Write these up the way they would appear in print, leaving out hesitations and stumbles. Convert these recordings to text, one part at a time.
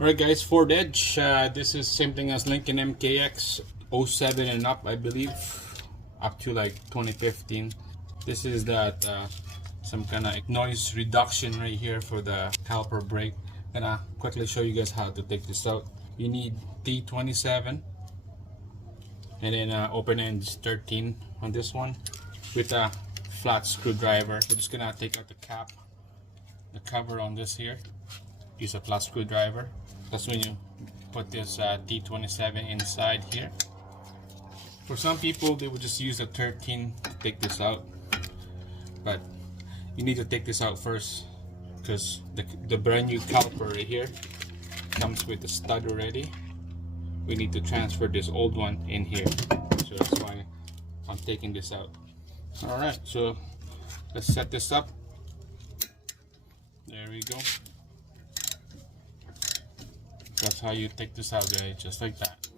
Alright guys, Ford Edge. This is same thing as Lincoln MKX 07 and up, I believe, up to like 2015. This is that some kind of noise reduction right here for the caliper brake. Gonna quickly show you guys how to take this out. You need T27 and then open ends 13 on this one with a flat screwdriver. We're just gonna take out the cap, the cover on this here. Use a flat screwdriver. That's when you put this T27 inside here. For some people, they would just use a 13 to take this out, but you need to take this out first because the brand new caliper right here comes with the stud already. We need to transfer this old one in here, so that's why I'm taking this out. Alright, so let's set this up. There we go. That's how you take this out, guys, just like that.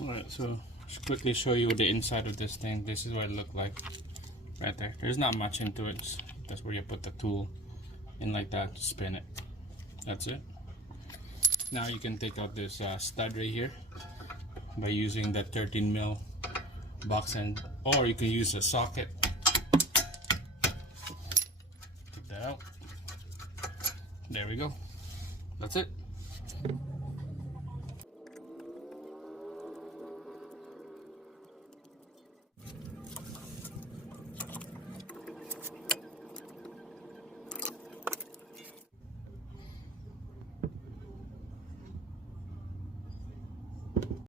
Alright, so just quickly show you the inside of this thing. This is what it looked like right there. There's not much into it. That's where you put the tool in like that to spin it. That's it. Now you can take out this stud right here by using that 13 mil box end, or you can use a socket. Take that out. There we go. That's it.